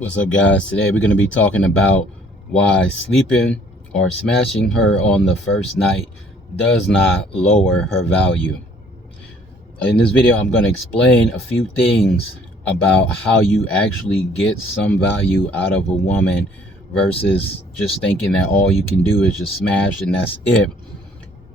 What's up, guys? Today we're going to be talking about why sleeping or smashing her on the first night does not lower her value. In this video, I'm going to explain a few things about how you actually get some value out of a woman versus just thinking that all you can do is just smash and that's it.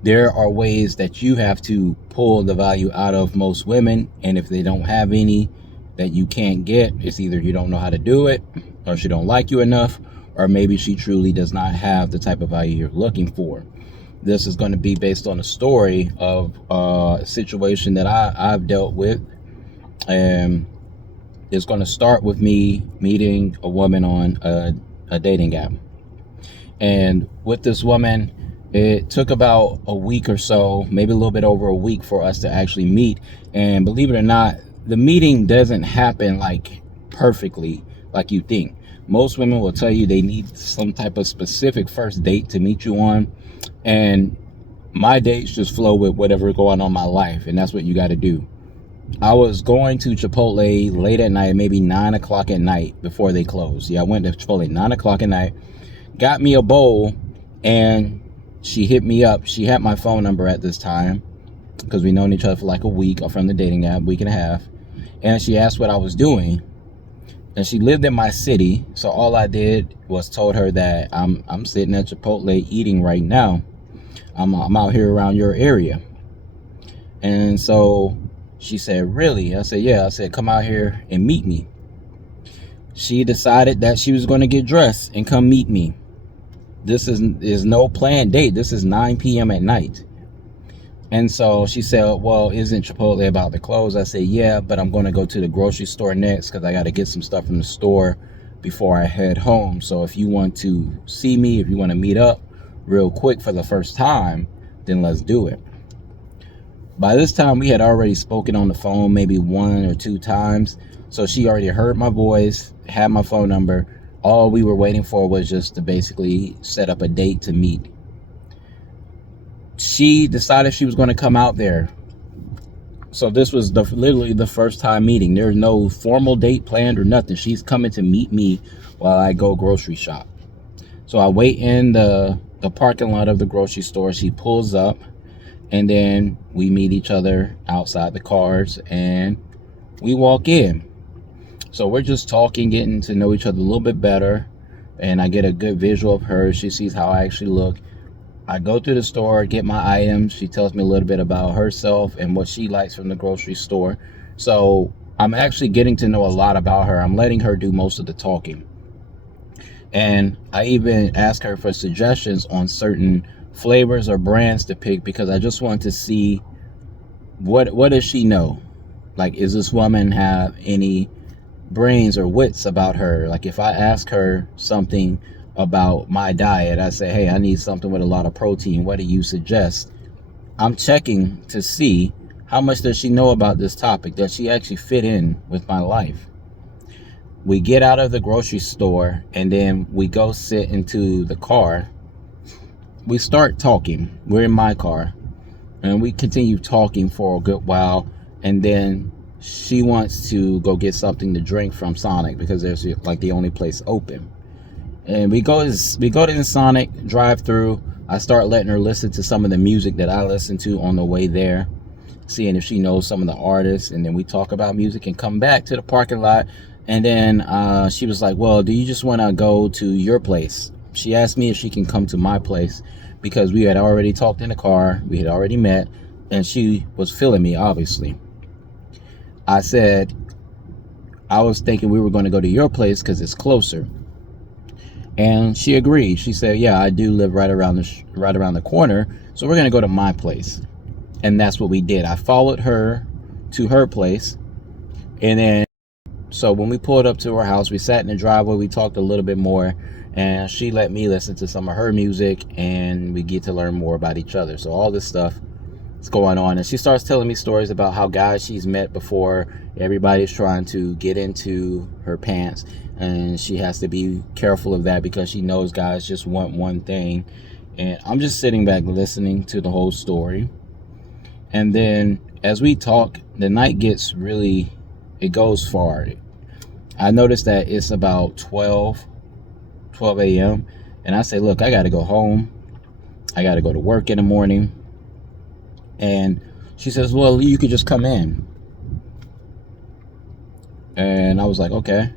There are ways that you have to pull the value out of most women, and if they don't have any that you can't get, it's either you don't know how to do it, or she don't like you enough, or maybe she truly does not have the type of value you're looking for. This is going to be based on a story of a situation that I've dealt with, and it's going to start with me meeting a woman on a dating app. And with this woman, it took about a week or so, maybe a little bit over a week, for us to actually meet. And believe it or not, the meeting doesn't happen like perfectly like you think. Most women will tell you they need some type of specific first date to meet you on, and my dates just flow with whatever going on in my life, and that's what you got to do. I was going to Chipotle late at night, maybe 9 o'clock at night before they closed. Yeah, I went to Chipotle 9 o'clock at night, got me a bowl, and she hit me up. She had my phone number at this time because we known each other for like a week from the dating app, week and a half. And she asked what I was doing. And she lived in my city, so all I did was told her that I'm sitting at Chipotle eating right now. I'm out here around your area. And so she said, "Really?" I said, "Yeah." I said, "Come out here and meet me." She decided that she was going to get dressed and come meet me. This is no planned date. This is 9 p.m. at night. And so she said, "Well, isn't Chipotle about to close?" I said, "Yeah, but I'm going to go to the grocery store next because I got to get some stuff from the store before I head home. So if you want to see me, if you want to meet up real quick for the first time, then let's do it." By this time, we had already spoken on the phone maybe 1 or 2 times. So she already heard my voice, had my phone number. All we were waiting for was just to basically set up a date to meet. She decided she was going to come out there. So this was literally the first time meeting. There's no formal date planned or nothing. She's coming to meet me while I go grocery shop. So I wait in the parking lot of the grocery store. She pulls up, and then we meet each other outside the cars, and we walk in. So we're just talking, getting to know each other a little bit better, and I get a good visual of her. She sees how I actually look. I go to the store, get my items. She tells me a little bit about herself and what she likes from the grocery store. So I'm actually getting to know a lot about her. I'm letting her do most of the talking. And I even ask her for suggestions on certain flavors or brands to pick, because I just want to see what does she know? Like, is this woman have any brains or wits about her? Like, if I ask her something about my diet, I say, "Hey, I need something with a lot of protein. What do you suggest?" I'm checking to see how much does she know about this topic. Does she actually fit in with my life? We get out of the grocery store, and then we go sit into the car. We start talking. We're in my car, and we continue talking for a good while, and then she wants to go get something to drink from Sonic because there's like the only place open. And we go to the Sonic drive-through. I start letting her listen to some of the music that I listen to on the way there, seeing if she knows some of the artists, and then we talk about music and come back to the parking lot. And then she was like, "Well, do you just want to go to your place?" She asked me if she can come to my place because we had already talked in the car, we had already met, and she was feeling me, obviously. I said I was thinking we were going to go to your place because it's closer. And she agreed. She said, "Yeah, I do live right around the corner, so we're going to go to my place." And that's what we did. I followed her to her place. And then, so when we pulled up to her house, we sat in the driveway, we talked a little bit more, and she let me listen to some of her music, and we get to learn more about each other. So all this stuff is going on. And she starts telling me stories about how guys she's met before, everybody's trying to get into her pants, and she has to be careful of that because she knows guys just want one thing. And I'm just sitting back listening to the whole story. And then as we talk, the night gets really, it goes far. I noticed that it's about 12 a.m. And I say, look, I got to go home. I got to go to work in the morning. And she says, well, you could just come in. And I was like, okay.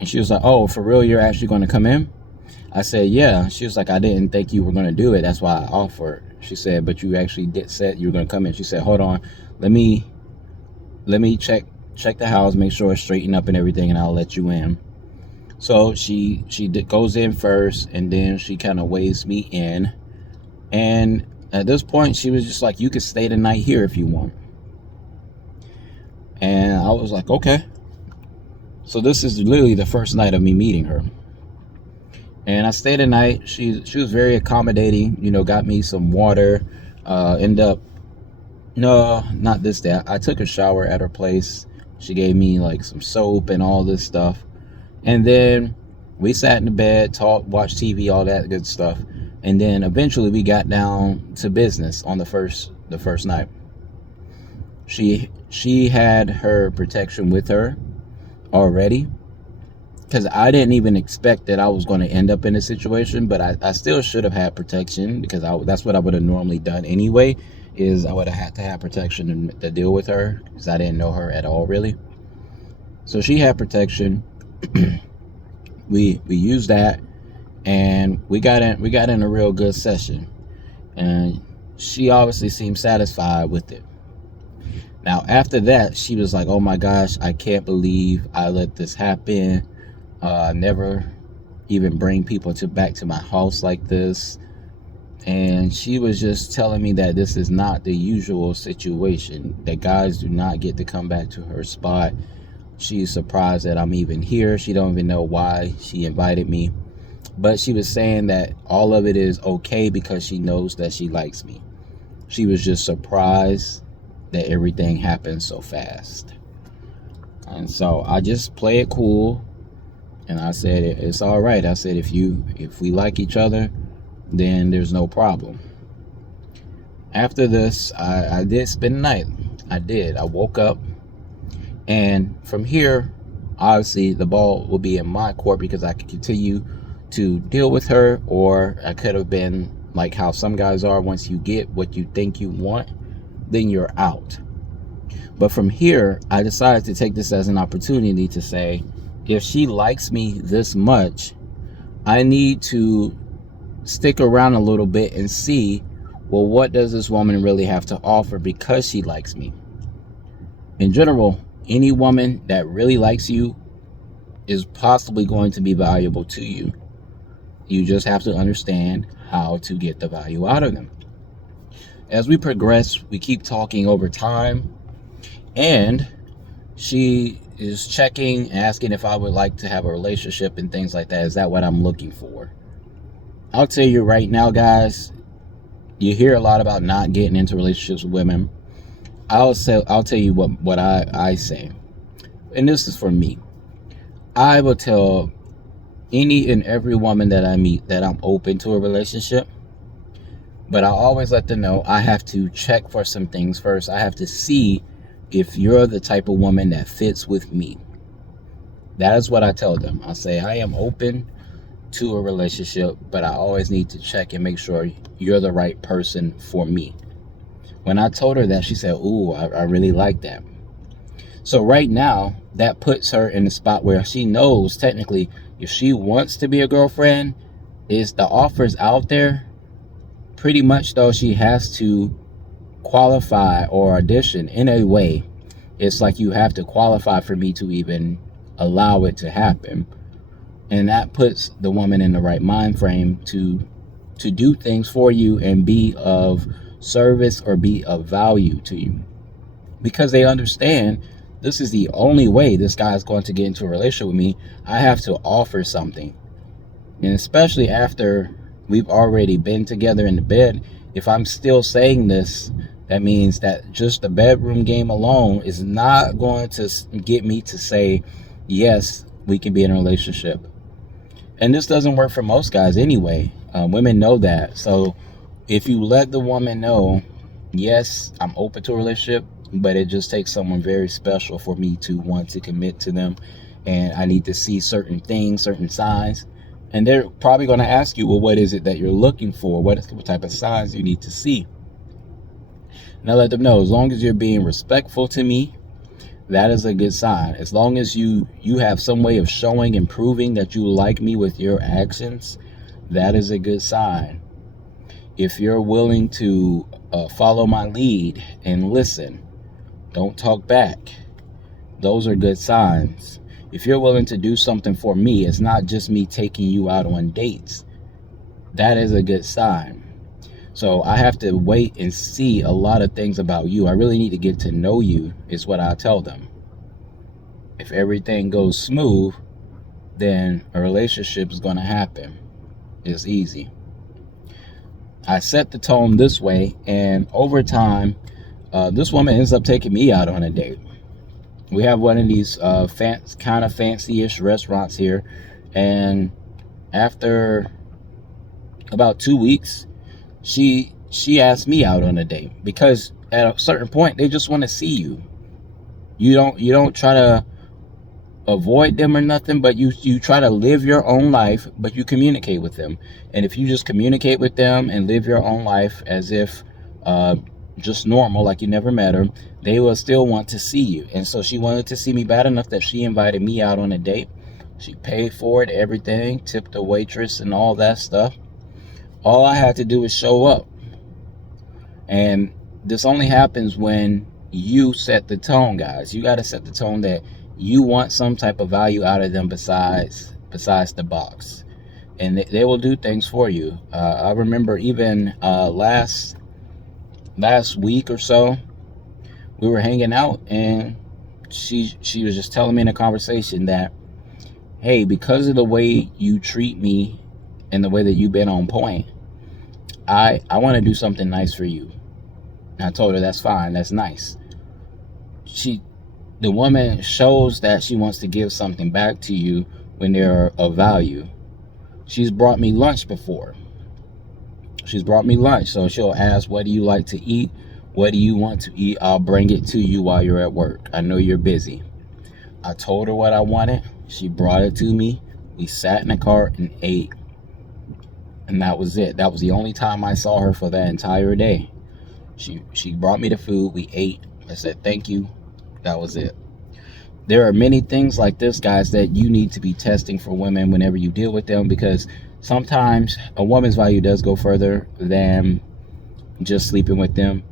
And she was like, oh, for real, you're actually going to come in? I said, yeah. She was like, I didn't think you were going to do it. That's why I offered. She said, but you actually said you were going to come in. She said, hold on. Let me check the house, make sure it's straightened up and everything, and I'll let you in. So she goes in first, and then she kind of waves me in. And at this point, she was just like, you could stay the night here if you want. And I was like, okay. So this is literally the first night of me meeting her. And I stayed the night. She was very accommodating, got me some water. End up, no, not this day. I took a shower at her place. She gave me like some soap and all this stuff. And then we sat in the bed, talked, watched TV, all that good stuff. And then eventually we got down to business on the first night. She had her protection with her already, because I didn't even expect that I was going to end up in a situation, but I still should have had protection, because that's what I would have normally done anyway, is I would have had to have protection to deal with her, because I didn't know her at all really. So she had protection. we used that, and we got in a real good session, and she obviously seemed satisfied with it. Now after that, she was like, oh my gosh, I can't believe I let this happen. Never even bring people back to my house like this. And she was just telling me that this is not the usual situation, that guys do not get to come back to her spot. She's surprised that I'm even here. She don't even know why she invited me. But she was saying that all of it is okay because she knows that she likes me. She was just surprised that everything happened so fast. And so I just play it cool. And I said, it's all right. I said, if we like each other, then there's no problem. After this, I did spend the night. I woke up. And from here, obviously, the ball will be in my court, because I could continue to deal with her, or I could have been like how some guys are. Once you get what you think you want, then you're out. But from here, I decided to take this as an opportunity to say, if she likes me this much, I need to stick around a little bit and see, well, what does this woman really have to offer because she likes me? In general, any woman that really likes you is possibly going to be valuable to you. You just have to understand how to get the value out of them. As we progress, we keep talking over time, and she is checking, asking if I would like to have a relationship and things like that. Is that what I'm looking for? I'll tell you right now, guys, you hear a lot about not getting into relationships with women. I'll tell you what I say. And this is for me. I will tell any and every woman that I meet that I'm open to a relationship. But I always let them know I have to check for some things first. I have to see if you're the type of woman that fits with me. That is what I tell them. I say I am open to a relationship, but I always need to check and make sure you're the right person for me. When I told her that, she said, ooh, I really like that. So right now, that puts her in the spot where she knows technically if she wants to be a girlfriend, is the offers out there. Pretty much though, she has to qualify or audition in a way. It's like you have to qualify for me to even allow it to happen. And that puts the woman in the right mind frame to do things for you and be of service or be of value to you, because they understand this is the only way this guy is going to get into a relationship with me. I have to offer something. And especially after we've already been together in the bed, if I'm still saying this, that means that just the bedroom game alone is not going to get me to say, yes, we can be in a relationship. And this doesn't work for most guys anyway. Women know that. So if you let the woman know, yes, I'm open to a relationship, but it just takes someone very special for me to want to commit to them and I need to see certain things, certain signs. And they're probably going to ask you, well, what is it that you're looking for? What type of signs you need to see? And I let them know, as long as you're being respectful to me, that is a good sign. As long as you have some way of showing and proving that you like me with your actions, that is a good sign. If you're willing to follow my lead and listen, don't talk back, those are good signs. If you're willing to do something for me, it's not just me taking you out on dates, that is a good sign. So I have to wait and see a lot of things about you. I really need to get to know you, is what I tell them. If everything goes smooth, then a relationship is going to happen. It's easy. I set the tone this way, and over time, this woman ends up taking me out on a date. We have one of these kind of fancy-ish restaurants here, and after about 2 weeks, she asked me out on a date, because at a certain point they just want to see you. You don't try to avoid them or nothing, but you try to live your own life, but you communicate with them. And if you just communicate with them and live your own life as if just normal, like you never met her, they will still want to see you. And so she wanted to see me bad enough that she invited me out on a date. She paid for it, everything, tipped the waitress and all that stuff. All I had to do was show up. And this only happens when you set the tone, guys. You got to set the tone that you want some type of value out of them besides the box. And they will do things for you. I remember even last week or so, we were hanging out, and she was just telling me in a conversation that, hey, because of the way you treat me and the way that you've been on point, I want to do something nice for you. And I told her, that's fine, that's nice. The woman shows that she wants to give something back to you when they're of value. She's brought me lunch before. So she'll ask, what do you like to eat? What do you want to eat? I'll bring it to you while you're at work. I know you're busy. I told her what I wanted. She brought it to me. We sat in the car and ate. And that was it. That was the only time I saw her for that entire day. She brought me the food. We ate. I said, thank you. That was it. There are many things like this, guys, that you need to be testing for women whenever you deal with them, because sometimes a woman's value does go further than just sleeping with them.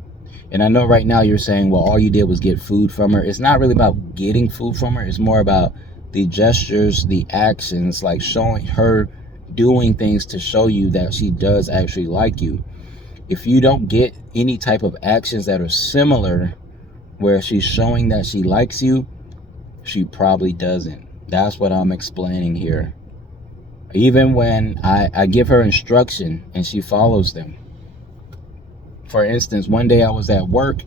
And I know right now you're saying, well, all you did was get food from her. It's not really about getting food from her. It's more about the gestures, the actions, like showing her doing things to show you that she does actually like you. If you don't get any type of actions that are similar, where she's showing that she likes you, she probably doesn't. That's what I'm explaining here. Even when I give her instruction and she follows them. For instance, one day I was at work.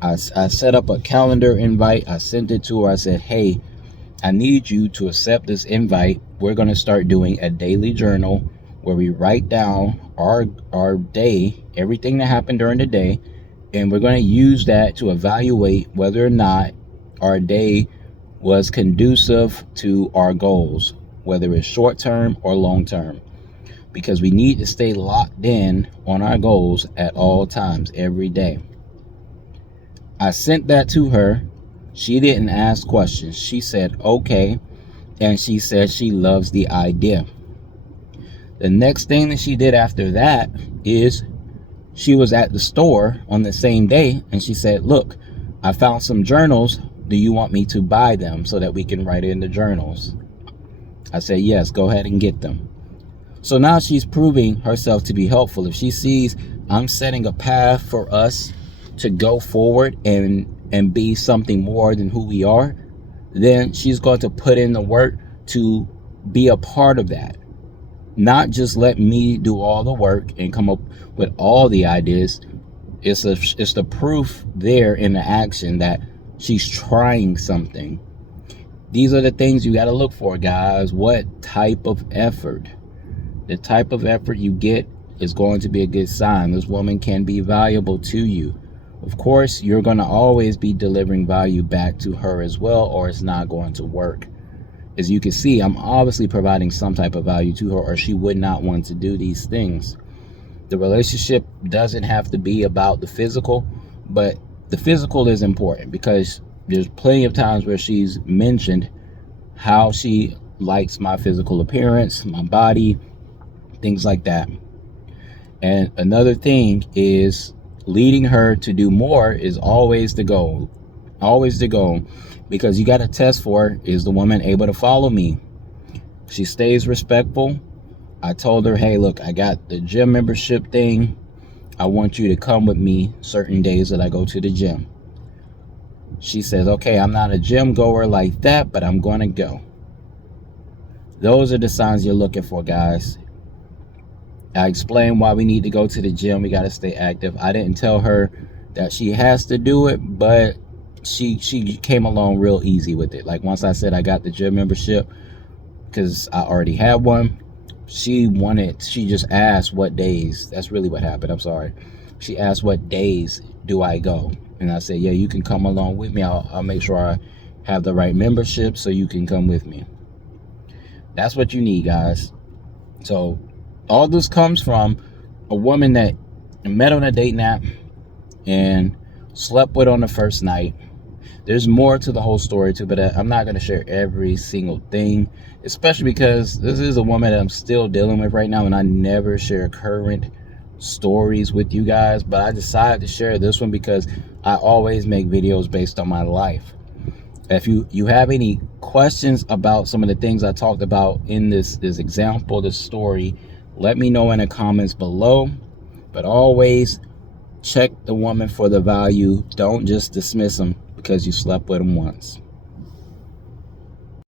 I set up a calendar invite. I sent it to her. I said, hey, I need you to accept this invite. We're going to start doing a daily journal where we write down our day, everything that happened during the day, and we're going to use that to evaluate whether or not our day was conducive to our goals, whether it's short term or long term, because we need to stay locked in on our goals at all times, every day. I sent that to her. She didn't ask questions. She said, okay. And she said she loves the idea. The next thing that she did after that is she was at the store on the same day, and she said, look, I found some journals. Do you want me to buy them so that we can write in the journals? I said, yes, go ahead and get them. So now she's proving herself to be helpful. If she sees I'm setting a path for us to go forward and be something more than who we are, then she's going to put in the work to be a part of that. Not just let me do all the work and come up with all the ideas. It's the proof there in the action that she's trying something. These are the things you got to look for, guys. What type of effort? The type of effort you get is going to be a good sign. This woman can be valuable to you. Of course, you're going to always be delivering value back to her as well, or it's not going to work. As you can see, I'm obviously providing some type of value to her, or she would not want to do these things. The relationship doesn't have to be about the physical, but the physical is important because there's plenty of times where she's mentioned how she likes my physical appearance, my body, things like that. And another thing is leading her to do more is always the goal. Always the goal. Because you got to test for, is the woman able to follow me? She stays respectful. I told her, hey, look, I got the gym membership thing. I want you to come with me certain days that I go to the gym. She says, okay, I'm not a gym goer like that, but I'm going to go. Those are the signs you're looking for, guys. I explained why we need to go to the gym. We got to stay active. I didn't tell her that she has to do it, but she came along real easy with it. Like once I said I got the gym membership, because I already had one, she just asked what days. That's really what happened. I'm sorry. She asked what days do I go, and I said, yeah, you can come along with me. I'll make sure I have the right membership so you can come with me. That's what you need, guys. So all this comes from a woman that met on a dating app and slept with on the first night. There's more to the whole story too, but I'm not going to share every single thing, especially because this is a woman that I'm still dealing with right now, and I never share current stories with you guys, but I decided to share this one because I always make videos based on my life. If you have any questions about some of the things I talked about in this example, this story, let me know in the comments below. But always check the woman for the value. Don't just dismiss them because you slept with them once.